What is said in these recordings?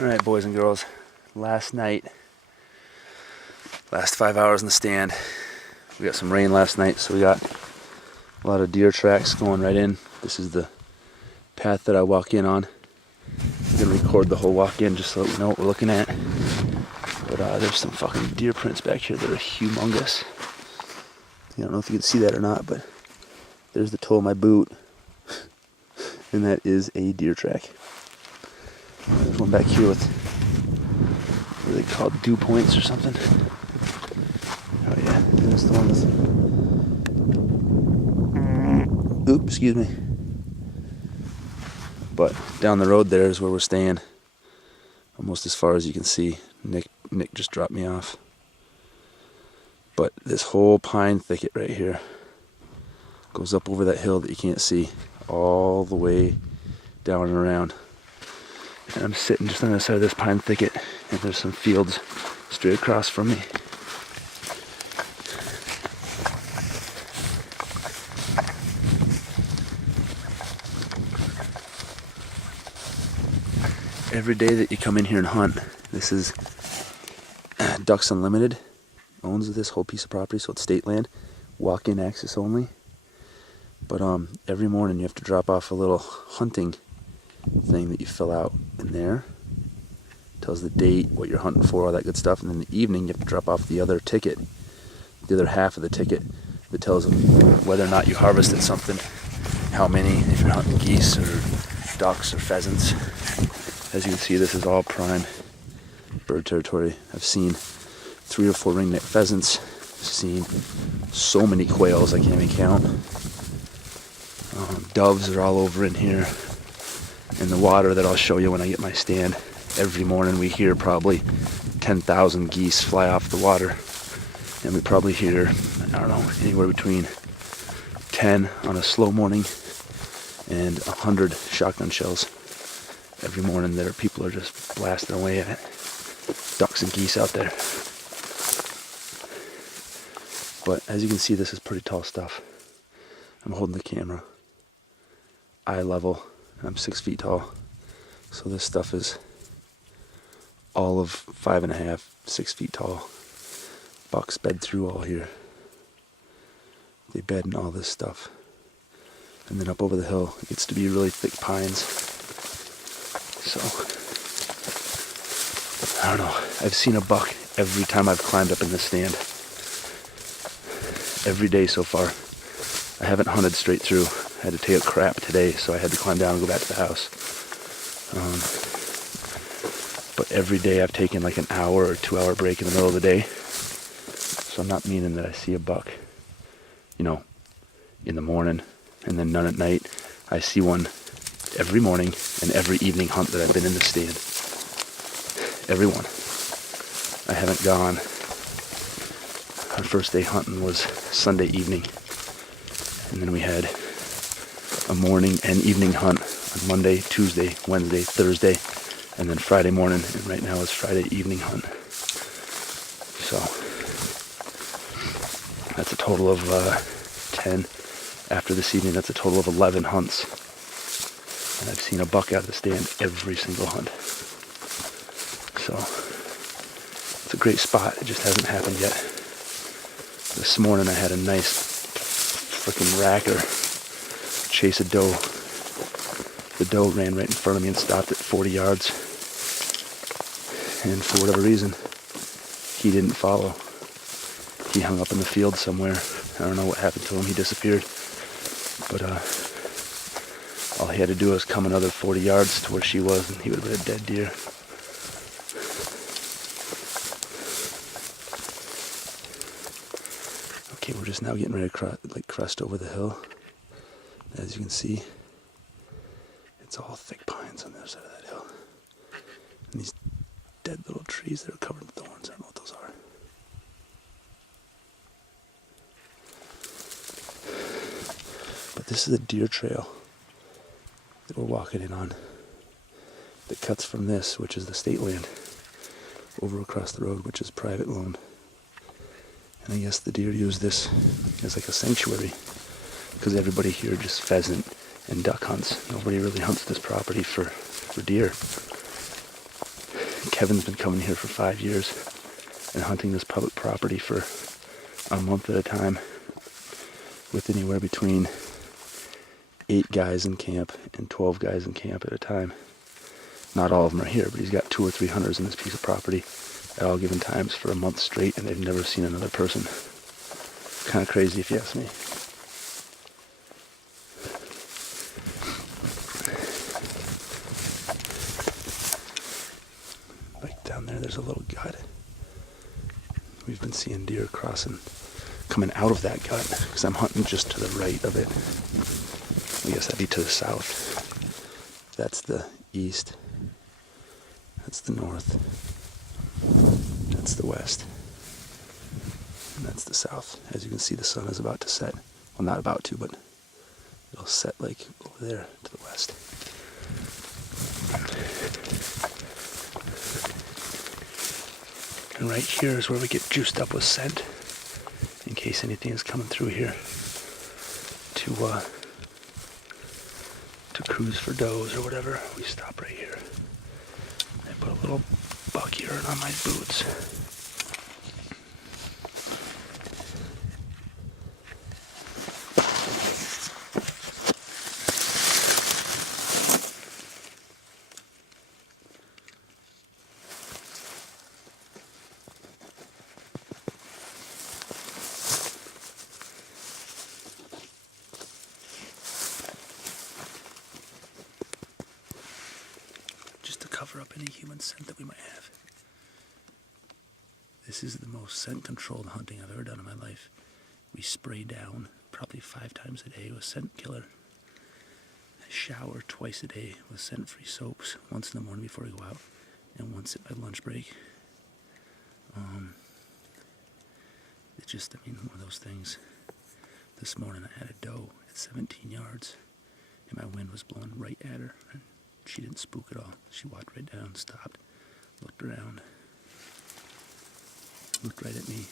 Alright, boys and girls, last night, last 5 hours in the stand. We got some rain last night, so we got a lot of deer tracks going right in. This is the path that I walk in on. I'm gonna record the whole walk in just so that we know what we're looking at. But there's some fucking deer prints back here that are humongous. I don't know if you can see that or not, but there's the toe of my boot. And that is a deer track. There's one back here with, what are they called, dew points or something? Oh yeah, there's the one with, oops, excuse me. But down the road there is where we're staying. Almost as far as you can see. Nick just dropped me off. But this whole pine thicket right here goes up over that hill that you can't see, all the way down and around. And I'm sitting just on the side of this pine thicket, and there's some fields straight across from me. Every day that you come in here and hunt, this is Ducks Unlimited owns this whole piece of property, so it's state land, walk-in access only. But every morning you have to drop off a little hunting thing that you fill out in there. Tells the date, what you're hunting for, all that good stuff. And then in the evening you have to drop off the other ticket, the other half of the ticket that tells them whether or not you harvested something, how many, if you're hunting geese or ducks or pheasants. As you can see, this is all prime bird territory. I've seen 3 or 4 ringneck pheasants. I've seen so many quails I can't even count. Doves are all over in here. And the water that I'll show you when I get my stand. Every morning we hear probably 10,000 geese fly off the water. And we probably hear, I don't know, anywhere between 10 on a slow morning and 100 shotgun shells. Every morning there, people are just blasting away at it. Ducks and geese out there. But as you can see, this is pretty tall stuff. I'm holding the camera eye level. I'm 6 feet tall. So this stuff is all of 5.5, 6 feet tall. Bucks bed through all here. They bed in all this stuff. And then up over the hill, it gets to be really thick pines. So, I don't know. I've seen a buck every time I've climbed up in this stand. Every day so far. I haven't hunted straight through. I had to take a crap today, so I had to climb down and go back to the house. But every day I've taken like an hour or 2 hour break in the middle of the day. So I'm not meaning that I see a buck, you know, in the morning and then none at night. I see one every morning and every evening hunt that I've been in the stand. Every one. I haven't gone. Our first day hunting was Sunday evening. And then we had a morning and evening hunt on Monday, Tuesday, Wednesday, Thursday, and then Friday morning. And right now is Friday evening hunt. So that's a total of 10. After this evening, that's a total of 11 hunts. And I've seen a buck out of the stand every single hunt. So it's a great spot. It just hasn't happened yet. This morning I had a nice freaking racker chase a doe. The doe ran right in front of me and stopped at 40 yards. And for whatever reason, he didn't follow. He hung up in the field somewhere. I don't know what happened to him. He disappeared. But all he had to do was come another 40 yards to where she was, and he would have been a dead deer. Okay, we're just now getting ready to crest over the hill. As you can see, it's all thick pines on the other side of that hill. And these dead little trees that are covered in thorns, I don't know what those are. But this is a deer trail that we're walking in on that cuts from this, which is the state land, over across the road, which is private loan. And I guess the deer use this as like a sanctuary because everybody here just pheasant and duck hunts. Nobody really hunts this property for deer. Kevin's been coming here for 5 years and hunting this public property for a month at a time with anywhere between 8 guys in camp and 12 guys in camp at a time. Not all of them are here, but he's got 2 or 3 hunters in this piece of property at all given times for a month straight, and they've never seen another person. Kind of crazy if you ask me. Like down there's a little gut. We've been seeing deer coming out of that gut, because I'm hunting just to the right of it. I guess that'd be to the south. That's the east. That's the north. That's the west. And that's the south. As you can see, the sun is about to set. Well, not about to, but it'll set like over there to the west. And right here is where we get juiced up with scent, in case anything is coming through here to cruise for does or whatever. We stop right here. I put a little buck urine on my boots. Cover up any human scent that we might have. This is the most scent controlled hunting I've ever done in my life. We spray down probably 5 times a day with scent killer. I shower twice a day with scent-free soaps, once in the morning before we go out and once at my lunch break. It's just, one of those things. This morning I had a doe at 17 yards and my wind was blowing right at her. She didn't spook at all. She walked right down, stopped, looked around, looked right at me,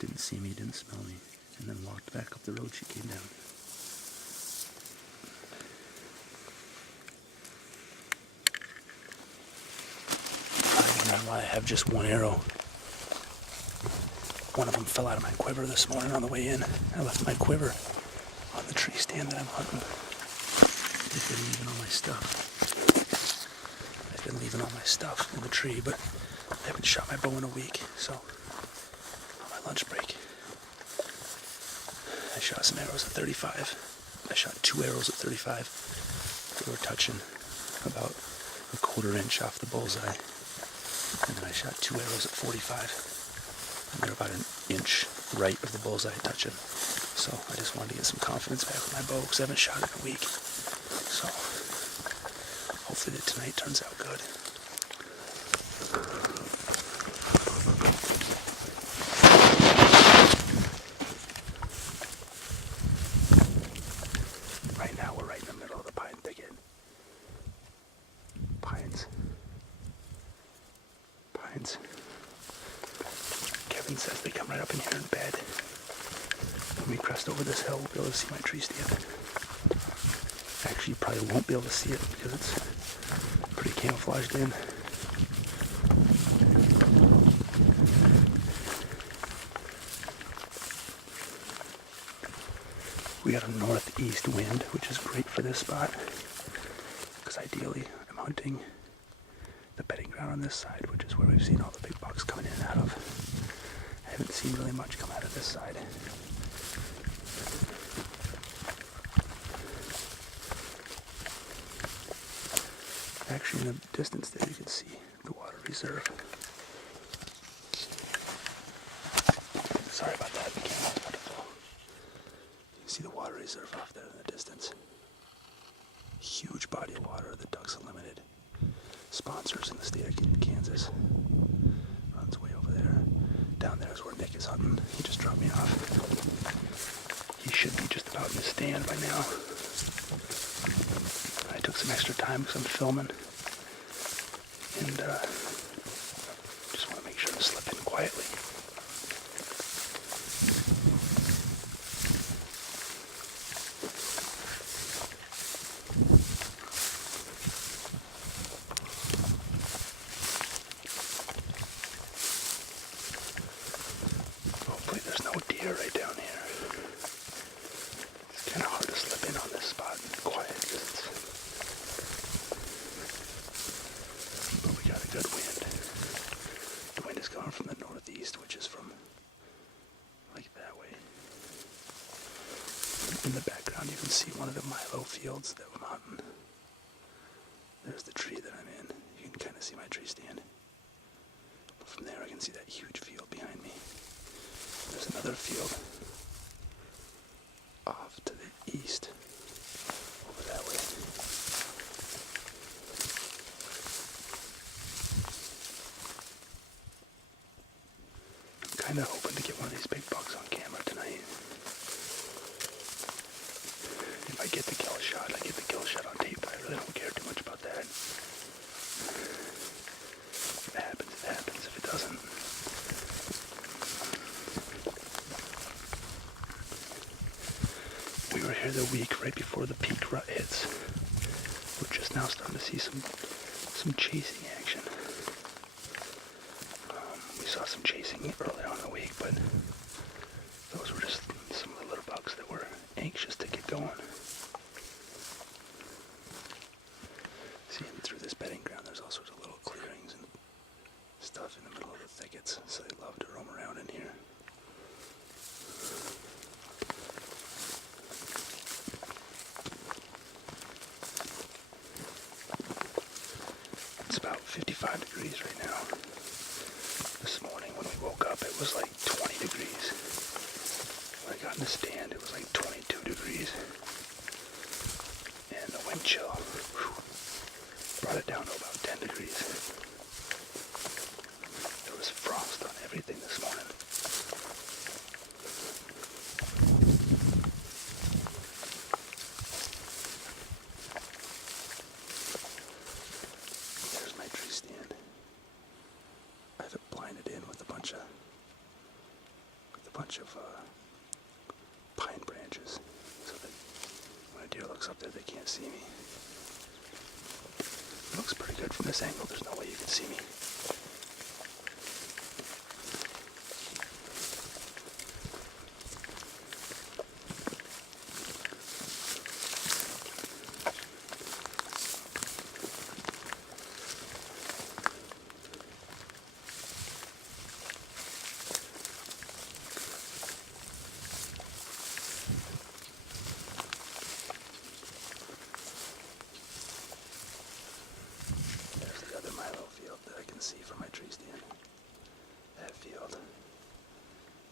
didn't see me, didn't smell me, and then walked back up the road she came down. I wonder why I have just one arrow. One of them fell out of my quiver this morning on the way in. I left my quiver on the tree stand that I'm hunting. I've been leaving all my stuff in the tree, but I haven't shot my bow in a week, so on my lunch break I shot some arrows at 35. I shot 2 arrows at 35. They were touching about a 1/4 inch off the bullseye, and then I shot 2 arrows at 45, and they're about 1 inch right of the bullseye touching. So I just wanted to get some confidence back with my bow, because I haven't shot it in a week. So, hopefully tonight turns out good. Right now we're right in the middle of the pine thicket. Pines. Kevin says they come right up in here in bed. When we crest over this hill, we'll be able to see my tree stand. Actually, you probably won't be able to see it because it's pretty camouflaged in. We got a northeast wind, which is great for this spot, because ideally I'm hunting the bedding ground on this side, which is where we've seen all the big bucks coming in and out of. I haven't seen really much come out of this side. Actually, in the distance there, you can see the water reserve. Sorry about that, the camera's about to fall. You can see the water reserve off there in the distance. Huge body of water, the Ducks Unlimited sponsors in the state of Kansas. Runs way over there. Down there is where Nick is hunting. He just dropped me off. He should be just about in the stand by now. I took some extra time because I'm filming, and just want to make sure to slip in quietly. fields that I'm hunting. There's the tree that I'm in. You can kind of see my tree stand. But from there I can see that huge field behind me. There's another field off to the east, over that way. I'm kind of hoping to get one of these big bucks on camera tonight. If I get the kill shot, I get the kill shot on tape, but I really don't care too much about that. If it happens, it happens. If it doesn't, we were here the week right before the peak rut hits. We're just now starting to see some chasing action. We saw some chasing earlier on in the week, but those were just some of the little bucks that were anxious to get going. Seeing through this bedding ground, there's all sorts of little clearings and stuff in the middle of the thickets, so they love to roam around in here. It's about 55 degrees right now. This morning when we woke up, it was like 20 degrees. When I got in the stand, it was like 22 degrees. And the wind chill, brought it down to about 10 degrees. There was frost on everything this morning. There's my tree stand. I have it blinded in with a bunch of pine branches, so that when a deer looks up there, they can't see me. It looks pretty good from this angle. There's no way you can see me. See from my tree stand. That field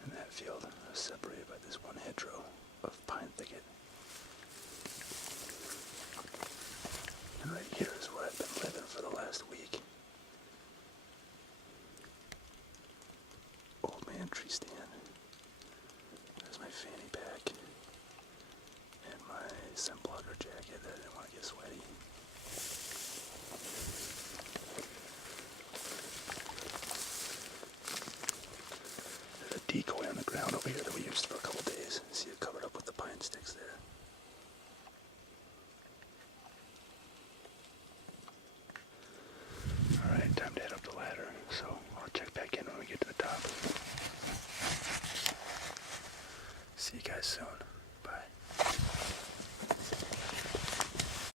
and that field are separated by this one hedgerow of pine thicket. And right here is where I've been living for the last week. Old man tree stand. There's my fanny pack and my sunblocker jacket that I didn't want to get sweaty. Decoy on the ground over here that we used for a couple days. See if